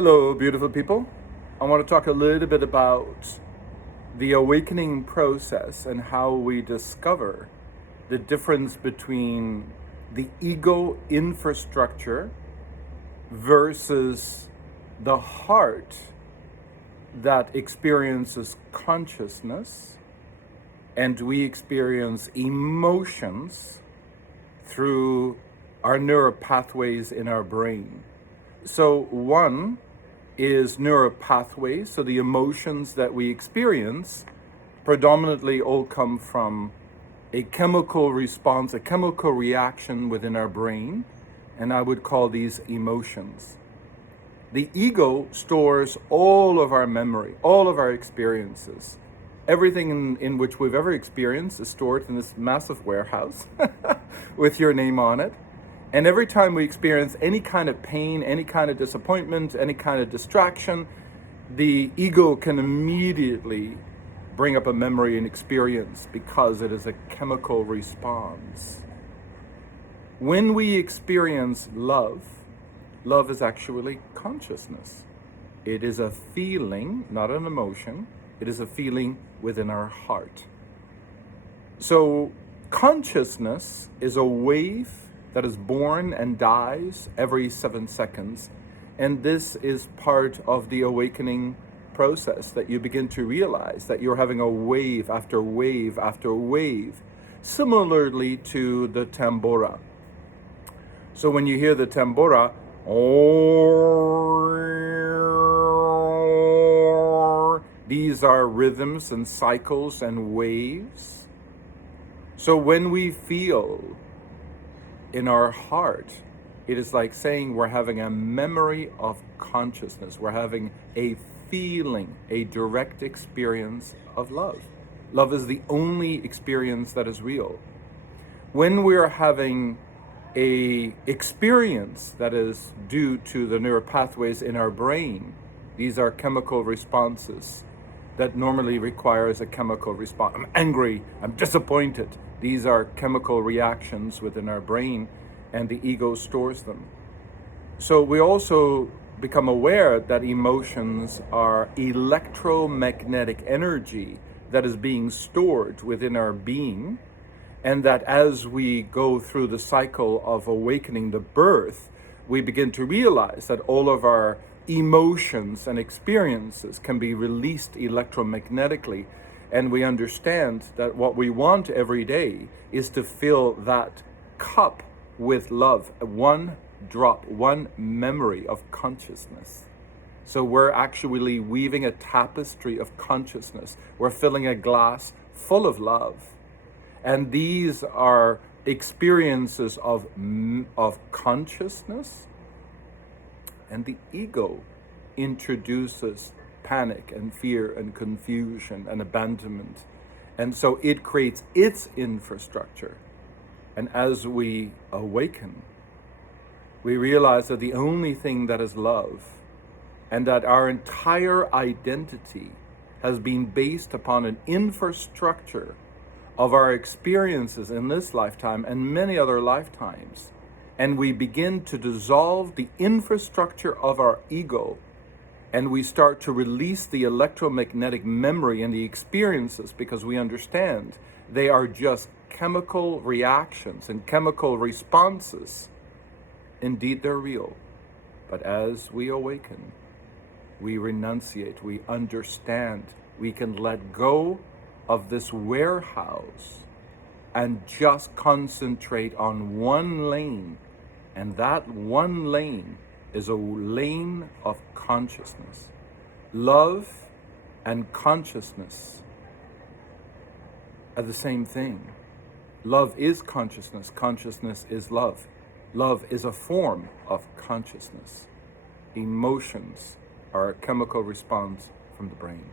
Hello, beautiful people. I want to talk a little bit about the awakening process and how we discover the difference between the ego infrastructure versus the heart that experiences consciousness, and we experience emotions through our neural pathways in our brain. So one is neural pathways, so the emotions that we experience predominantly all come from a chemical response, a chemical reaction within our brain, and I would call these emotions. The ego stores all of our memory, all of our experiences. Everything in which we've ever experienced is stored in this massive warehouse with your name on it. And every time we experience any kind of pain, any kind of disappointment, any kind of distraction, the ego can immediately bring up a memory and experience because it is a chemical response. When we experience love, love is actually consciousness. It is a feeling, not an emotion. It is a feeling within our heart. So consciousness is a wave that is born and dies every 7 seconds. And this is part of the awakening process, that you begin to realize that you're having a wave after wave after wave, similarly to the tambura. So when you hear the tambura, these are rhythms and cycles and waves. So when we feel in our heart, it is like saying we're having a memory of consciousness. We're having a feeling, a direct experience of love. Love is the only experience that is real. When we're having a experience that is due to the neural pathways in our brain, these are chemical responses that normally requires a chemical response. I'm angry, I'm disappointed. These are chemical reactions within our brain, and the ego stores them. So we also become aware that emotions are electromagnetic energy that is being stored within our being, and that as we go through the cycle of awakening, the birth, we begin to realize that all of our emotions and experiences can be released electromagnetically. And we understand that what we want every day is to fill that cup with love, one drop, one memory of consciousness. So we're actually weaving a tapestry of consciousness. We're filling a glass full of love. And these are experiences of consciousness. And the ego introduces panic and fear and confusion and abandonment. And so it creates its infrastructure. And as we awaken, we realize that the only thing that is love, and that our entire identity has been based upon an infrastructure of our experiences in this lifetime and many other lifetimes. And we begin to dissolve the infrastructure of our ego, and we start to release the electromagnetic memory and the experiences, because we understand they are just chemical reactions and chemical responses. Indeed, they're real. But as we awaken, we renunciate, we understand, we can let go of this warehouse and just concentrate on one lane. And that one lane is a lane of consciousness. Love and consciousness are the same thing. Love is consciousness. Consciousness is love. Love is a form of consciousness. Emotions are a chemical response from the brain.